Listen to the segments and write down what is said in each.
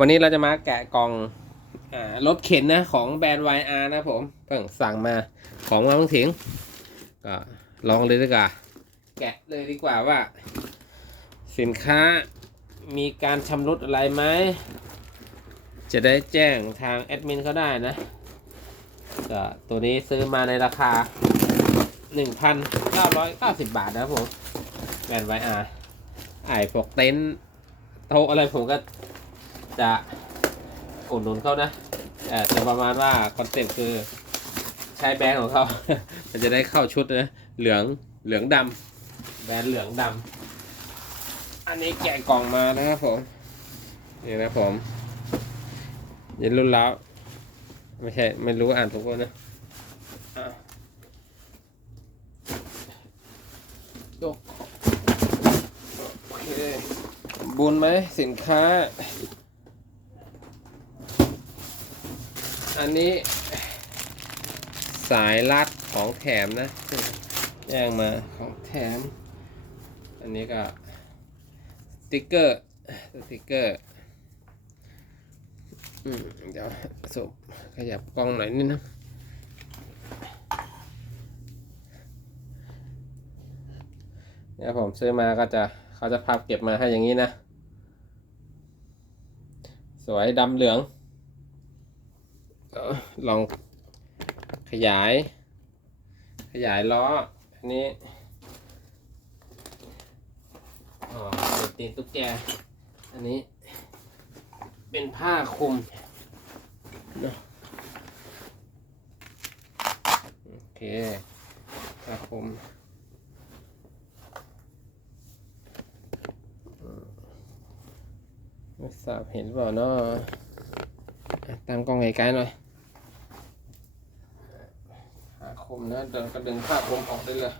วันนี้เราจะมาแกะกล่องอรถเข็นนะของแบรนด์ YR นะผมเพิ่งสั่งมาของมาเพิ่งถึงก็ลองเลยดีกว่า แกะเลยดีกว่าว่า สินค้ามีการชำรุดอะไรไหม จะได้แจ้งทางแอดมินเขาได้นะก็ตัวนี้ซื้อมาในราคา 1,990 บาทนะครับผมแบรนด์ YR ไอ้พวกเต็นท์โต๊ะอะไรผมก็ จะอุดหนุนเขานะเอ่อแต่ประมาณว่าคอนเซ็ปต์คือใช้แบรนด์ของเขา มันจะได้เข้าชุดนะเหลืองเหลืองดำแบรนด์เหลืองดำอันนี้แกะกล่องมานะครับผมนี่นะผมยันรุ่นแล้วไม่ใช่ไม่รู้อ่านถูกป่ะนะอะยกโอเคบุญไหมสินค้า อันนี้ สายรัดของแถมนะแย่งมาของแถม อันนี้ก็สติ๊กเกอร์สติ๊กเกอร์อืมเดี๋ยวสุบขยับกล้องหน่อยนิดนะเนี่ยผมซื้อมาก็จะเขาจะพับเก็บมาให้อย่างนี้นะ สวยดำเหลือง ลองขยาย ขยายล้อ อันนี้อ๋อตีนตุ๊กแก อันนี้ เป็นผ้าคลุมเนอะโอเคผ้าคลุมไม่ทราบเห็นเปล่าเนาะอะตามกล้องไกลๆหน่อยผ้า คมนะเดินก็ดึงผ้าคลุมออกได้เลย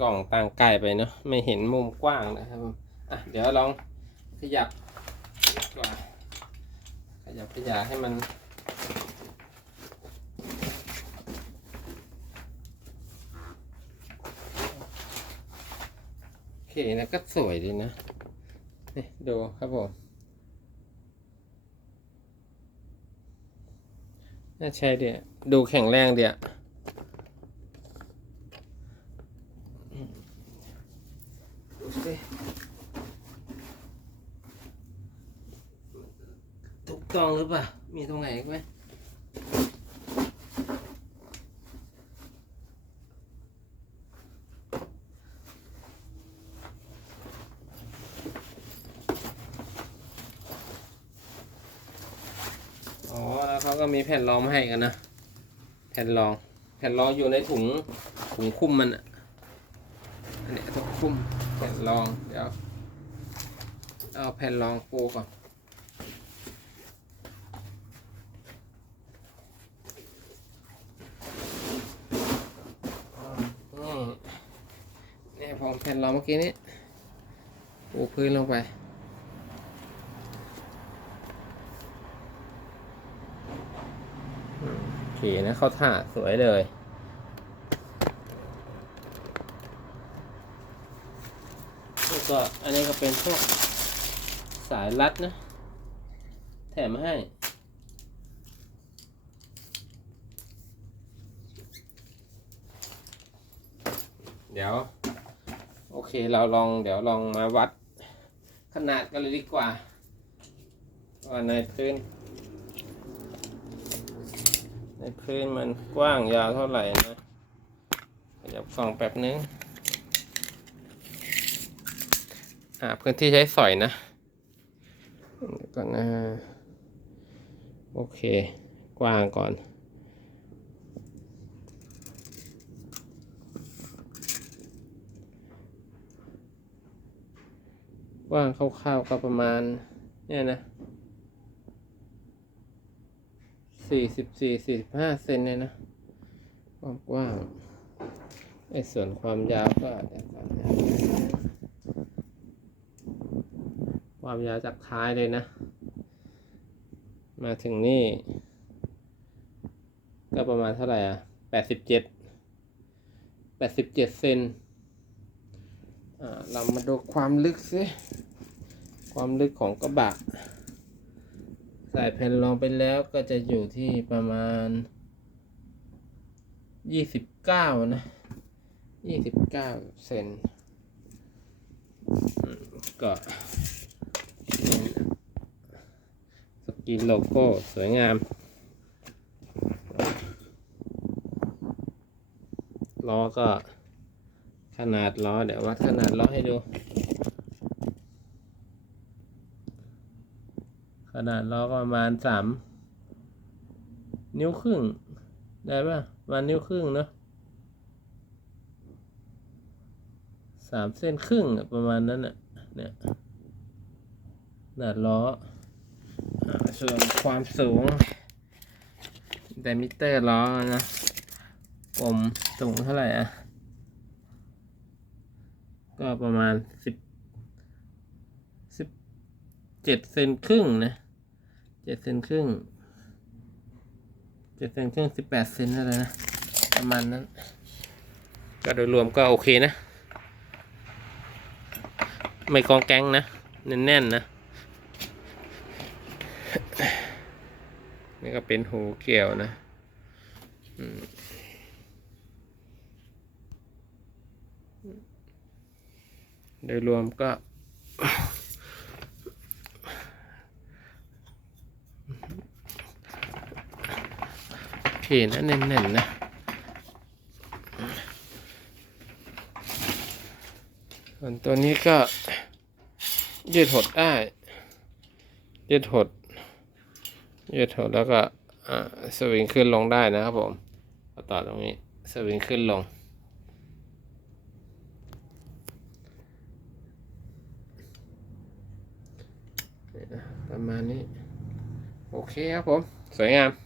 กล่องต่างไกลไปเนาะไม่เห็นมุมกว้างนะครับอะเดี๋ยวลองขยับกว่าขยับขยายให้มันโอเคนะก็สวยดีนะนี่ดูครับผม น่าใช่เดียดูแข็งแรงเดียถูกต้องหรือเปล่า มีตรงไหนไหมอ๋อ แล้ว เขาก็มีแผ่นรองมาให้กันนะ แผ่นรอง แผ่นรองอยู่ในถุงถุงคุ้มมันอะอันนี้ถุงคุ้มแผ่นรองเดี๋ยวเอาแผ่นรองปูก่อนนี่นี่ผมแผ่นรองเมื่อกี้นี้ปูพื้นลงไป อืมโอเค นะเข้าท่าสวยเลย แล้วก็อันนี้ก็เป็นพวกสายรัดนะ แถมมาให้ เดี๋ยว โอเคเราลองเดี๋ยวลองมาวัดขนาดกันเลยดีกว่าว่าในพื้น ในพื้นมันกว้างยาวเท่าไหร่นะขยับกล่องแป๊บนึงหาพื้นที่ใช้สอยนะก่อนนะโอเค กว้างก่อนกว้างคร่าวๆก็ประมาณเนี่ยนะ สี่สิบสี่สี่สิบห้าเซนเลยนะความกว้างไอ้ส่วนความยาวก็เดี๋ยวก่อนนะความยาวจากท้ายเลยนะ มาถึงนี่ ก็ประมาณเท่าไหร่อะแปดสิบเจ็ดแปดสิบเจ็ดเซนอ่าเรามาดูความลึกสิความลึกของกระบะ ใส่แผ่นรองไปแล้วก็จะอยู่ที่ประมาณยี่สิบเก้านะยี่สิบเก้าเซนก็สกรีนโลโก้สวยงาม ล้อก็ขนาดล้อ เดี๋ยววัดขนาดล้อให้ดู ขนาดล้อก็ประมาณสามนิ้วครึ่ง ได้ป่ะประมาณนิ้วครึ่งเนอะสามเส้นครึ่งประมาณนั้นน่ะเนี่ยขนาดล้ออ่าส่วนความสูงแต่มิเตอร์ล้อนะผมสูงเท่าไหร่อะ ก็ประมาณสิบสิบเจ็ดเซนครึ่งนะ เจ็ดเซนครึ่งเจ็ดเซนครึ่งสิบแปดเซนอะไรนะ ประมาณนั้น ก็โดยรวมก็โอเคนะ ไม่กองแกงนะ แน่นๆนะนี่ก็เป็นหูเกี่ยวนะโดยรวมก็ โอเค นะแน่นๆนะส่วนตัวนี้ก็ยืดหดได้ ยืดหด ยืดหดแล้วก็สวิงขึ้นลงได้นะครับผมต่อตรงนี้สวิงขึ้นลงประมาณนี้ โอเคครับผม สวยงาม